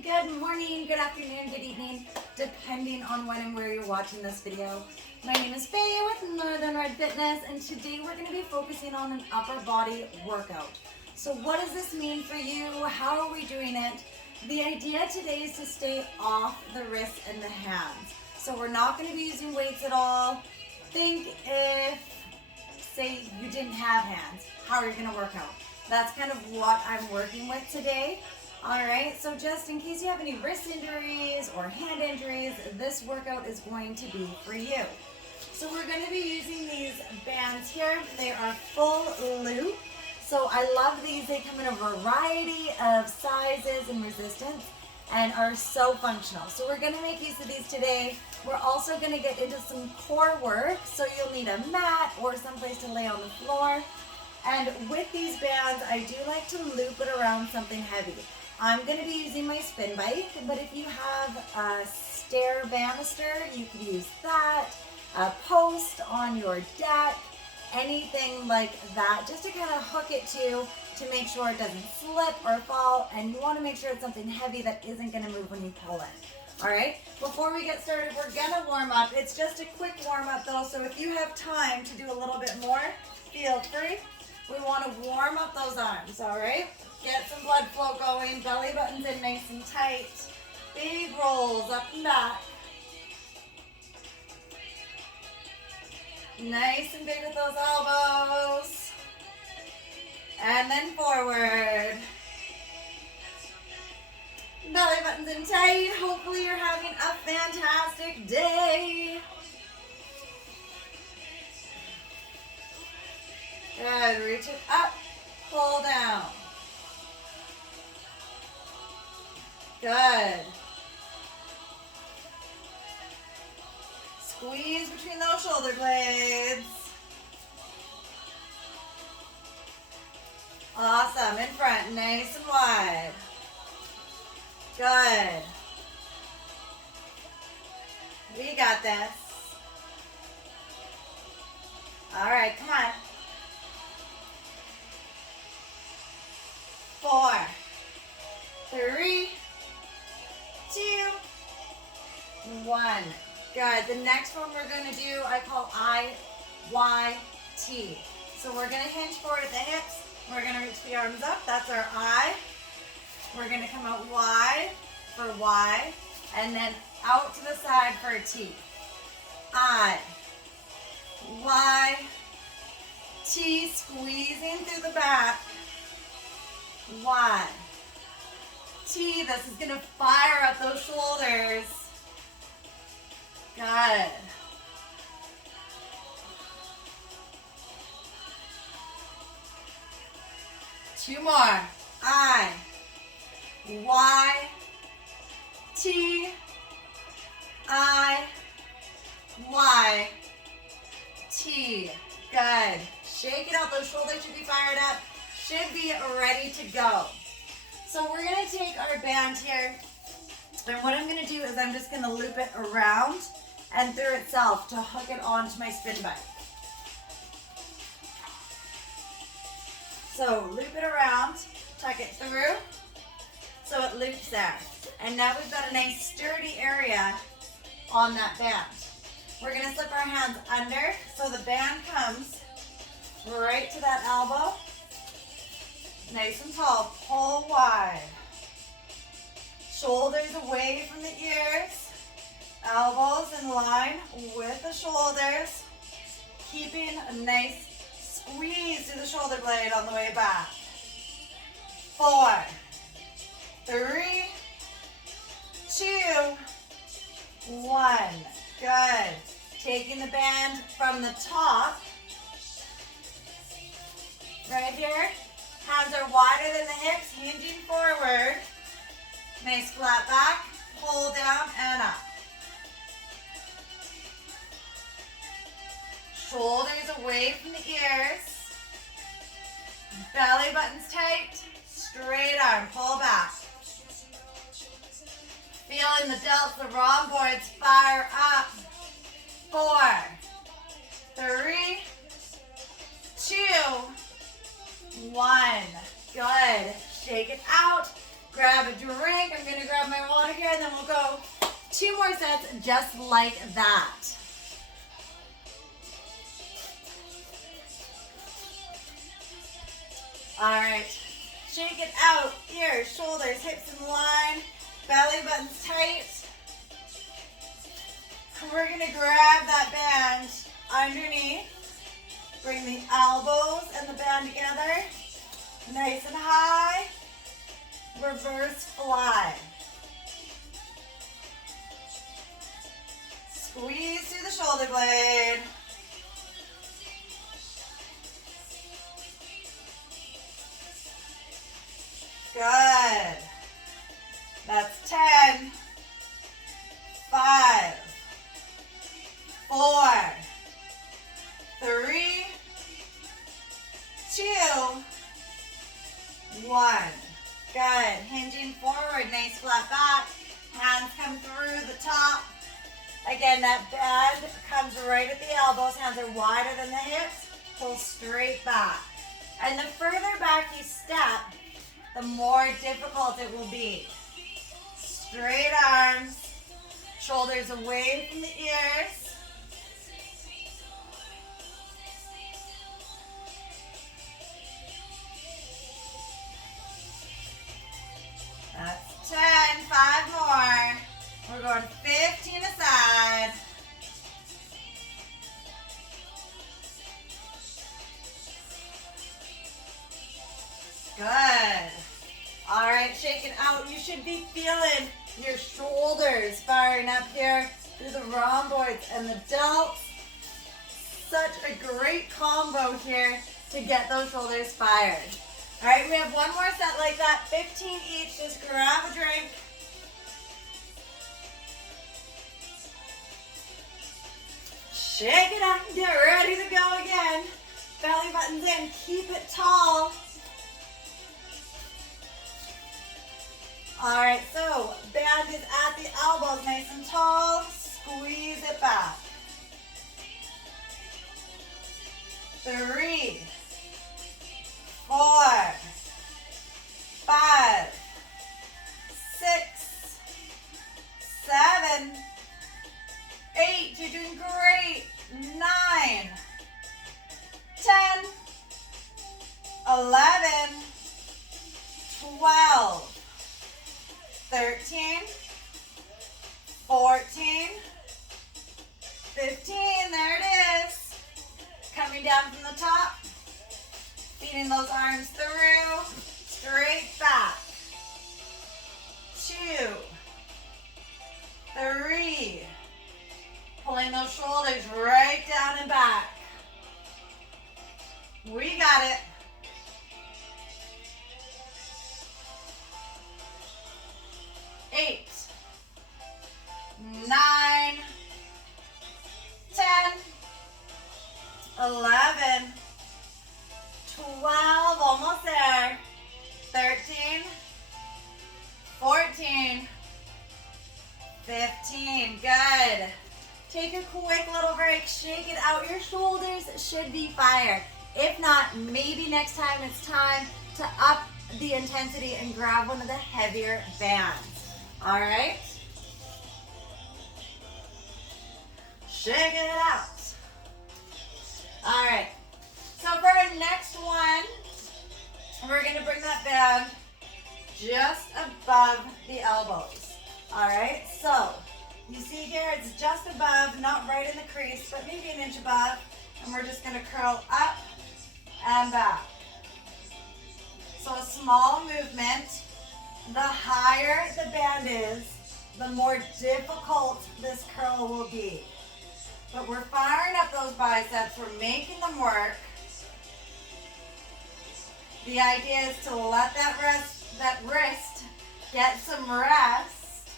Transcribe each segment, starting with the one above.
good morning, good afternoon, good evening, depending on when and where you're watching this video. My name is Faye with Northern Red Fitness, and today we're going to be focusing on an upper body workout. So what does this mean for you? How are we doing it? The idea today is to stay off the wrists and the hands. So we're not going to be using weights at all. Think if, say, you didn't have hands, how are you going to work out? That's kind of what I'm working with today. All right, so just in case you have any wrist injuries or hand injuries, this workout is going to be for you. So we're going to be using these bands here. They are full loop. So I love these. They come in a variety of sizes and resistance and are so functional. So we're going to make use of these today. We're also going to get into some core work. So you'll need a mat or someplace to lay on the floor. And with these bands, I do like to loop it around something heavy. I'm going to be using my spin bike, but if you have a stair banister, you could use that, a post on your deck, anything like that, just to kind of hook it to make sure it doesn't slip or fall, and you want to make sure it's something heavy that isn't going to move when you pull it. All right, before we get started, we're going to warm up. It's just a quick warm up though, so if you have time to do a little bit more, feel free. We want to warm up those arms, all right? Get some blood flow going, belly buttons in nice and tight. Big rolls up and back. Nice and big with those elbows. And then forward. Belly buttons in tight. Hopefully you're having a fantastic day. Good, reach it up, pull down. Good. Squeeze between those shoulder blades. Awesome, in front, nice and wide. Good. We got this. All right, come on. 4, 3, 2, 1. Good. The next one we're going to do, I call I-Y-T. So we're going to hinge forward at the hips. We're going to reach the arms up. That's our I. We're going to come out wide for Y, and then out to the side for a T. I, Y, T, squeezing through the back. Y, T. This is going to fire up those shoulders. Good. Two more. I, Y, T, I, Y, T. Good. Shake it out. Those shoulders should be fired up. Should be ready to go. So we're going to take our band here, and what I'm going to do is I'm just going to loop it around and through itself to hook it onto my spin bike. So loop it around, tuck it through so it loops there. And now we've got a nice sturdy area on that band. We're going to slip our hands under so the band comes right to that elbow. Nice and tall, pull wide. Shoulders away from the ears. Elbows in line with the shoulders. Keeping a nice squeeze through the shoulder blade on the way back. 4, 3, 2, 1. Good. Taking the band from the top. Right here. Hands are wider than the hips, hinging forward. Nice flat back, pull down and up. Shoulders away from the ears. Belly buttons tight, straight arm, pull back. Feeling the delts, the rhomboids fire up. 4, 3, 2, 1. Good. Shake it out. Grab a drink. I'm going to grab and then we'll go 2 more sets just like that. All right, shake it out, ears, shoulders, hips in line, belly buttons tight. We're gonna grab that band underneath, bring the elbows and the band together, nice and high, reverse fly. Squeeze through the shoulder blade. Good. That's 10, 5, 4, 3, 2, 1. Good. Hinging forward, nice flat back. Hands come through the top. Again, that bend comes right at the elbows. Hands are wider than the hips. Pull straight back. And the further back you step, the more difficult it will be. Straight arms, shoulders away from the ears. That's 10, 5 more. We're going 15 aside. Good. All right, shake it out. You should be feeling your shoulders firing up here through the rhomboids and the delts. Such a great combo here to get those shoulders fired. All right, we have one more set like that, 15 each. Just grab a drink. Shake it up, get ready to go again. Belly buttons in, keep it tall. All right, so band is at the elbows, nice and tall. Squeeze it back. 3, 4, 5, 6, 7, 8. You're doing great. 9, 10, 11, 12. 13, 14, 15, there it is. Coming down from the top, feeding those arms through, straight back. 2, 3, pulling those shoulders right down and back. We got it. 8, 9, 10, 11, 12, almost there, 13, 14, 15, good. Take a quick little break, shake it out. Your shoulders should be fired. If not, maybe next time it's time to up the intensity and grab one of the heavier bands. All right. Shake it out. All right. So for our next one, we're going to bring that band just above the elbows. All right. So you see here, it's just above, not right in the crease, but maybe an inch above. And we're just going to curl up and back. So a small movement. The higher the band is, the more difficult this curl will be. But we're firing up those biceps, we're making them work. The idea is to let that wrist get some rest.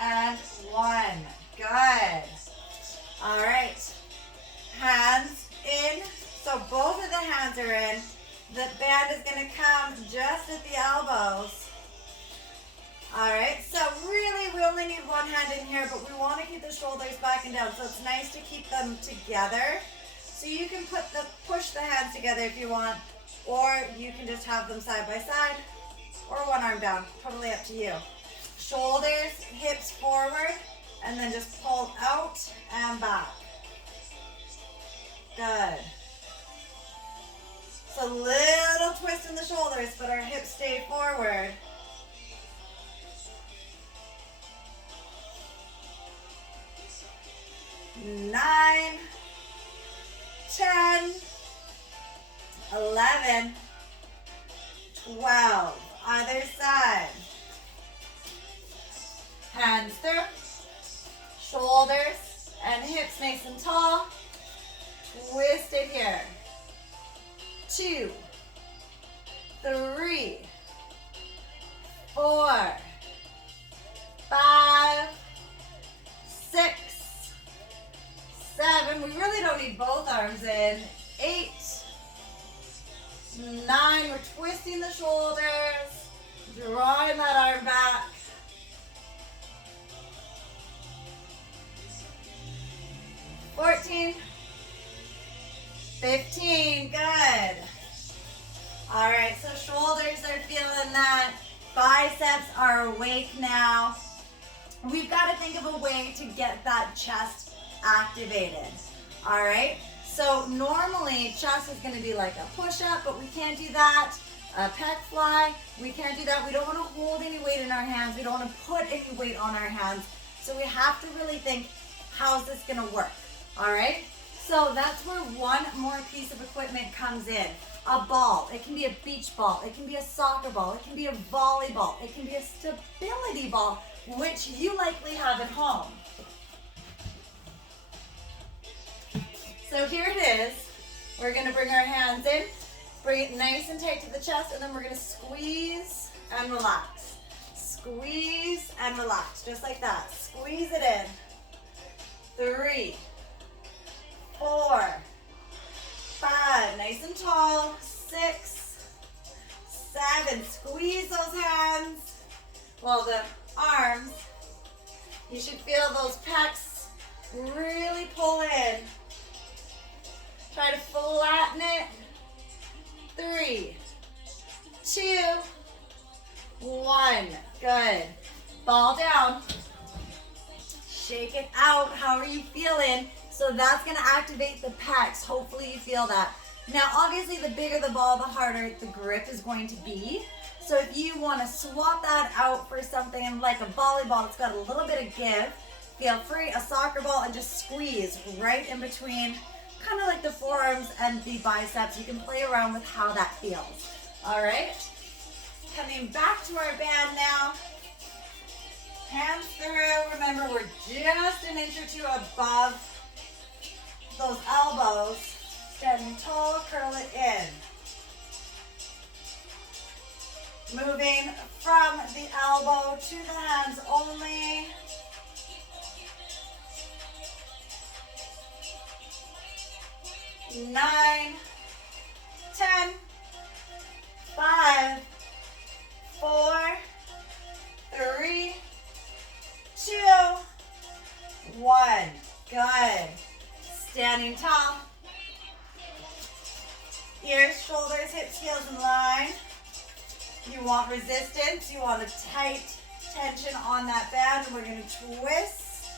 And 1, good. All right, hands in. So both of the hands are in. The band is going to come just at the elbows. All right, so really we only need one hand in here, but we want to keep the shoulders back and down. So it's nice to keep them together. So you can push the hands together if you want, or you can just have them side by side or one arm down, totally up to you. Shoulders, hips forward, and then just pull out and back. Good. So little twist in the shoulders, but our hips stay forward. Nine, 10, 11, 12. Other side. Hands through. Shoulders and hips nice and tall. Twist it here. 2, 3, 4, 5, 6, 7. We really don't need both arms in. 8, 9. We're twisting the shoulders, drawing that arm back. 14, 15, good. All right, so shoulders are feeling that. Biceps are awake now. We've got to think of a way to get that chest activated. All right, so normally chest is going to be like a push-up, but we can't do that. A pec fly, we can't do that. We don't want to hold any weight in our hands. We don't want to put any weight on our hands. So we have to really think, how's this going to work? All right, so that's where one more piece of equipment comes in. A ball. It can be a beach ball. It can be a soccer ball. It can be a volleyball. It can be a stability ball, which you likely have at home. So here it is. We're going to bring our hands in, bring it nice and tight to the chest, and then we're going to squeeze and relax. Squeeze and relax, just like that. Squeeze it in. 3, 4, 5, nice and tall. 6, 7, squeeze those hands. Well, the arms, you should feel those pecs really pull in. Try to flatten it. 3, 2, 1, good. Ball down. Shake it out. How are you feeling? So that's going to activate the pecs. Hopefully you feel that. Now, obviously, the bigger the ball, the harder the grip is going to be. So if you want to swap that out for something like a volleyball that's got a little bit of give, feel free. A soccer ball, and just squeeze right in between, kind of like the forearms and the biceps. You can play around with how that feels. All right. Coming back to our band now. Hands through. Remember, we're just an inch or two above those elbows. Standing tall, curl it in. Moving from the elbow to the hands only. Nine, 10, 5, 4, 3, 2, 1. Good. Standing tall. Ears, shoulders, hips, heels in line. You want resistance. You want a tight tension on that band. We're going to twist,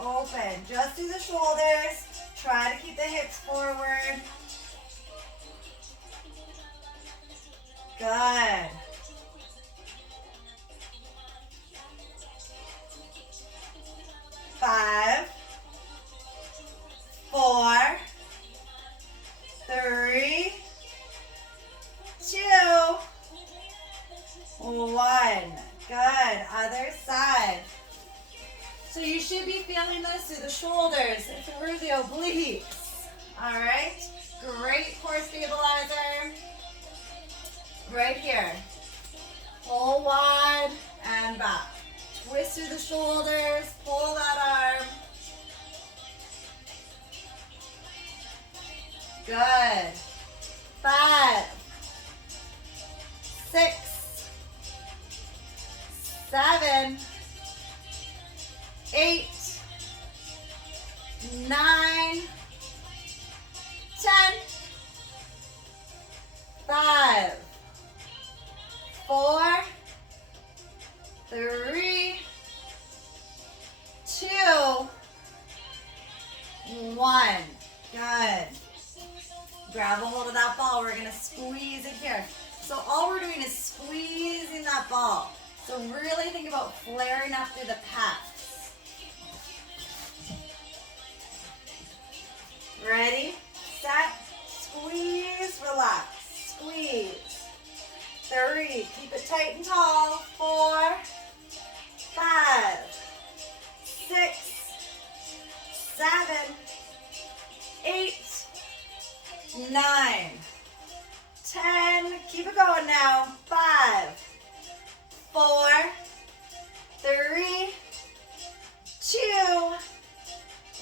open, just through the shoulders. Try to keep the hips forward. Good. Five, 4, 3, 2, 1. Good. Other side. So you should be feeling this through the shoulders, through the obliques. All right. Great core stabilizer. Right here. Pull wide and back. Twist through the shoulders. Pull that arm. Good. 5, 6, 7, 8, 9, 10, 5, 4, 3, 2, 1. Good. Grab a hold of that ball. We're going to squeeze it here. So all we're doing is squeezing that ball. So really think about flaring up through the pecs. Ready, set, squeeze, relax, squeeze. 3, keep it tight and tall. 4, 5, 6, 7, 8, 9, 10. Keep it going now. 5, 4, 3, 2,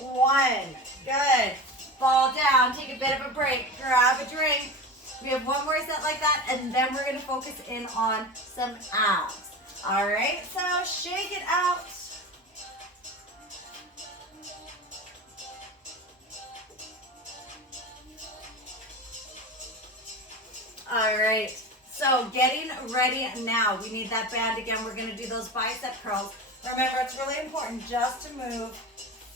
1. Good. Fall down. Take a bit of a break. Grab a drink. We have one more set like that, and then we're going to focus in on some abs. All right, so shake it out. All right, so getting ready now. We need that band again. We're going to do those bicep curls. Remember, it's really important just to move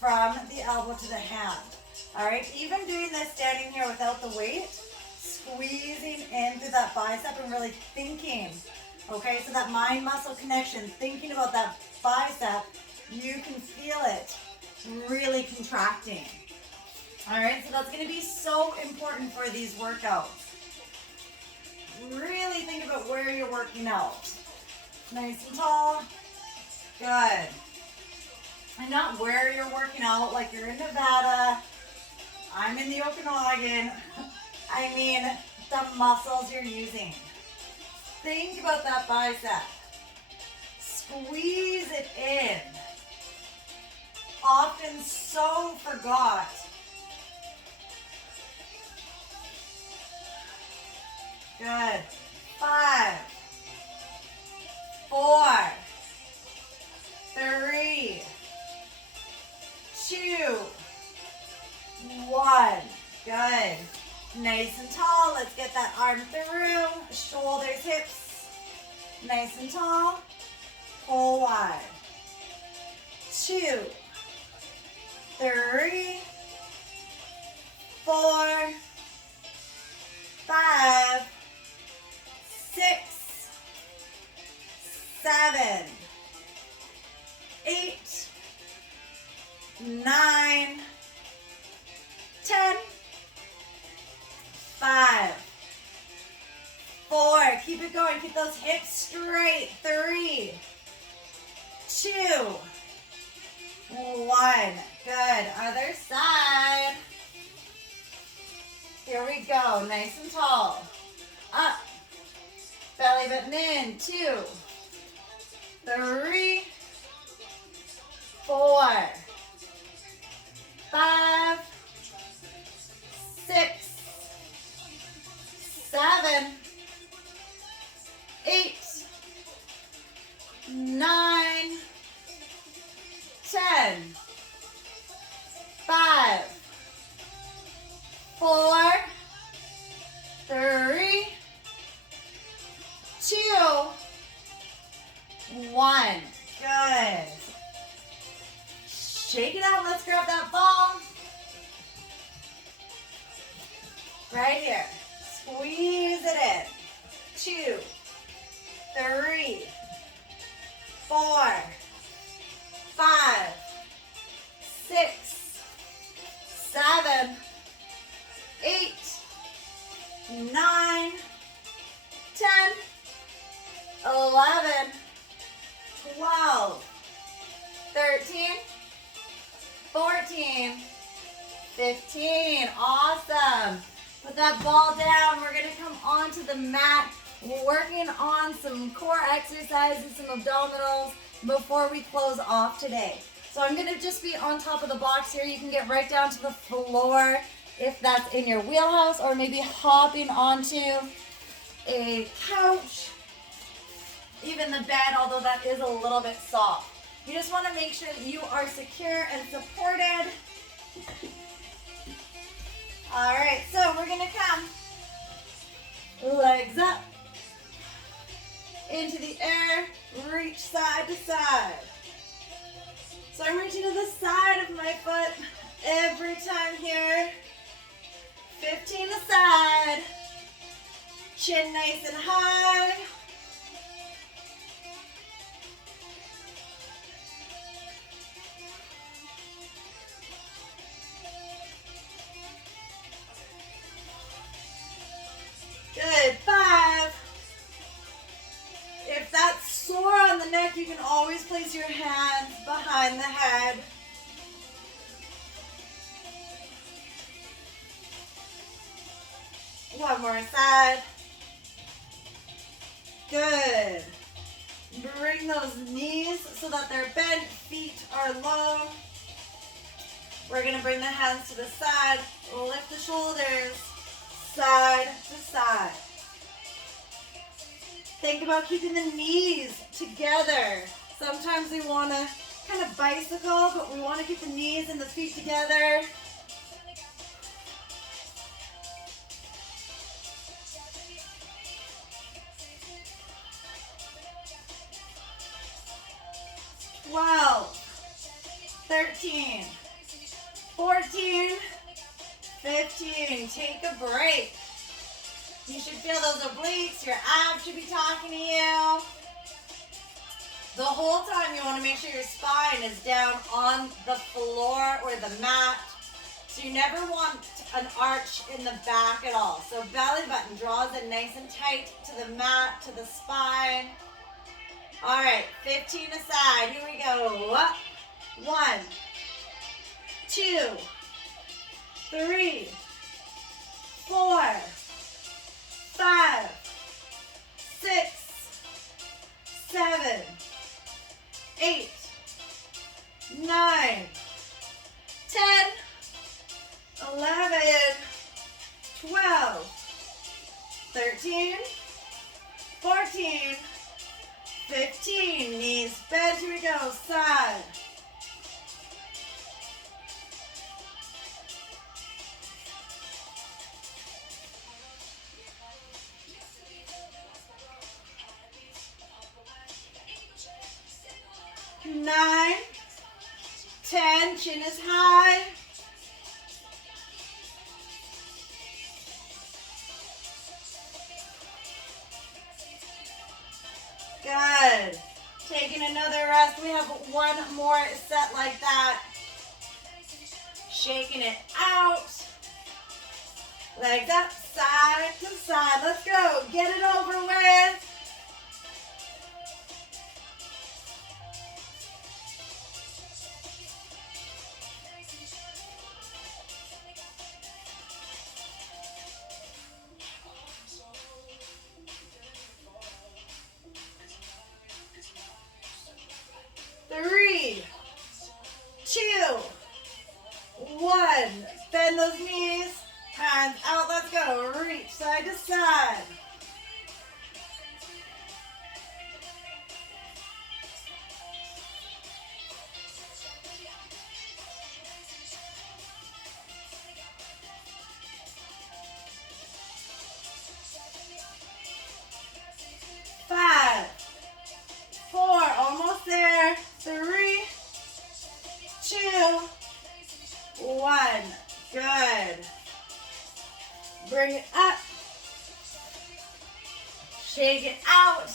from the elbow to the hand. All right, even doing this standing here without the weight, squeezing in through that bicep and really thinking, okay, so that mind-muscle connection, thinking about that bicep, you can feel it really contracting. All right, so that's going to be so important for these workouts. Really think about where you're working out. Nice and tall. Good. And not where you're working out, like you're in Nevada, I'm in the Okanagan. I mean, the muscles you're using. Think about that bicep. Squeeze it in. Often so forgot. Good. 5, 4, 3, 2, 1. Good. Nice and tall. Let's get that arm through. Shoulders, hips. Nice and tall. Pull wide. 2, 3, 4, 5, 6, 7, 8, 9, 10, 5, 4, keep it going, keep those hips straight, 3, 2, 1, good, other side, here we go, nice and tall, up, belly button in, 2, 3, 4, 5, 6, 7, 8, 9, 10, 5, 4, 3, 2, 1. Good. Shake it out. Let's grab that ball. Right here. Squeeze it in. 2, 3, 4, 5, 6, 7, 8, 9, 10, 11, 12, 13, 14, 15. Awesome. Put that ball down. We're going to come onto the mat. We're working on some core exercises, some abdominals before we close off today. So I'm going to just be on top of the box here. You can get right down to the floor if that's in your wheelhouse, or maybe hopping onto a couch, even the bed, although that is a little bit soft. You just want to make sure that you are secure and supported. All right, so we're going to come Legs up. Into the air, reach side to side. So I'm reaching to the side of my foot every time here. 15 aside. Chin nice and high. Good, 5. If that's sore on the neck, you can always place your hands behind the head. One more side. Good. Bring those knees so that they're bent, feet are low. We're going to bring the hands to the side, lift the shoulders, side to side. Think about keeping the knees together. Sometimes we want to kind of bicycle, but we want to keep the knees and the feet together. Twelve, 13, 14, 15. Take a break. You should feel those obliques. Your abs should be talking to you. The whole time you want to make sure your spine is down on the floor or the mat. So you never want an arch in the back at all. So belly button draws in nice and tight to the mat, to the spine. All right, 15 aside. Here we go. Up. 1, 2, 3, 4, 5, 6, 7, 8, 9, 10, 11, 12, 13, 14, 15. Knees bent. Here we go. Side. Nine, 10, chin is high. Good. Taking another rest. We have one more set like that. Shaking it out. Legs up, side to side. Let's go. Get it over with. Bend those knees, hands out, let's go. Reach side to side. Five, 4, almost there. 3, 2, 1. Good. Bring it up. Shake it out.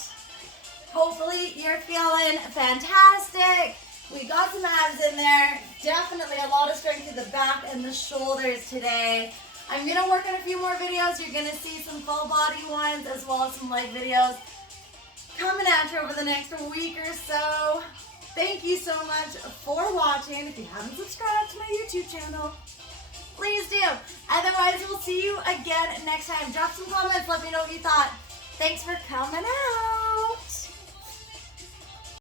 Hopefully you're feeling fantastic. We got some abs in there. Definitely a lot of strength in the back and the shoulders today. I'm going to work on a few more videos. You're going to see some full body ones as well as some leg videos coming at you over the next week or so. Thank you so much for watching. If you haven't subscribed to my YouTube channel, please do. Otherwise, we'll see you again next time. Drop some comments. Let me know what you thought. Thanks for coming out.